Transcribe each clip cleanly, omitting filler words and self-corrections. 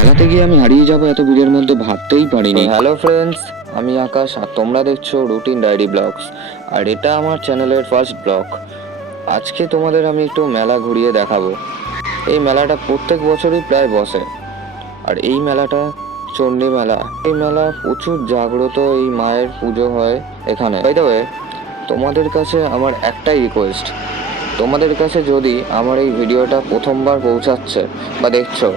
মেলাতে গিয়ে আমি হারিয়ে যাবো এত ভিড়ের মধ্যে ভাবতেই পারিনি। হ্যালো ফ্রেন্ডস, আমি আকাশ আর তোমরা দেখছো রুটিন ডায়েরি ব্লগস। আর এটা আমার চ্যানেলের ফার্স্ট ব্লগ। আজকে তোমাদের আমি একটু মেলা ঘুরিয়ে দেখাবো। এই মেলাটা প্রত্যেক বছরই প্রায় বসে। আর এই মেলাটা চণ্ডী মেলা। এই মেলা প্রচুর জাগ্রত, এই মায়ের পুজো হয় এখানে। বাই দ্য ওয়ে, তোমাদের কাছে আমার একটাই রিকোয়েস্ট, তোমাদের কাছে যদি আমার এই ভিডিওটা প্রথমবার পৌঁছাচ্ছে বা দেখছো,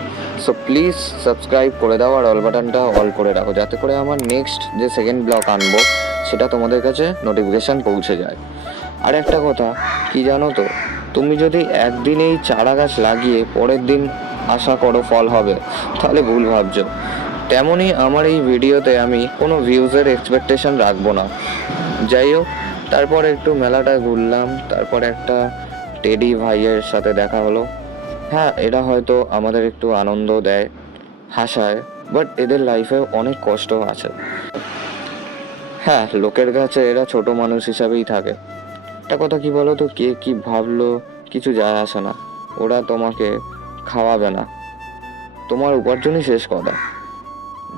সো প্লিজ সাবস্ক্রাইব করে দাও আর অল বাটনটা অল করে রাখো, যাতে করে আমার নেক্সট যে সেকেন্ড ব্লগ আনবো সেটা তোমাদের কাছে নোটিফিকেশান পৌঁছে যায়। আর একটা কথা কি জানো তো, তুমি যদি একদিন এই চারা গাছ লাগিয়ে পরের দিন আশা করো ফল হবে, তাহলে ভুল ভাবছো। তেমনই আমার এই ভিডিওতে আমি কোনো ভিউজের এক্সপেকটেশন রাখবো না। যাই হোক, তারপর একটু মেলাটা ঘুরলাম, তারপর একটা টেডি ভাইয়ের সাথে দেখা হলো। হ্যাঁ, এরা হয়তো আমাদের একটু আনন্দ দেয়, হাসায়, বাট এদের লাইফে অনেক কষ্ট আছে। হ্যাঁ, লোকের কাছে এরা ছোট মানুষ হিসাবেই থাকে। একটা কথা কি বলো তো, কে কি ভাবলো কিছু যায় আসে না। ওরা তোমাকে খাওয়াবে না, তোমার উপার্জনই শেষ কথা।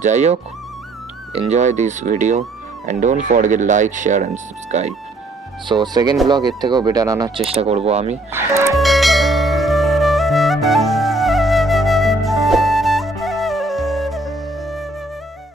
যাই হোক, enjoy this video and don't forget like, share and subscribe. So second blog এর থেকেও বেটার আনার চেষ্টা করব আমি।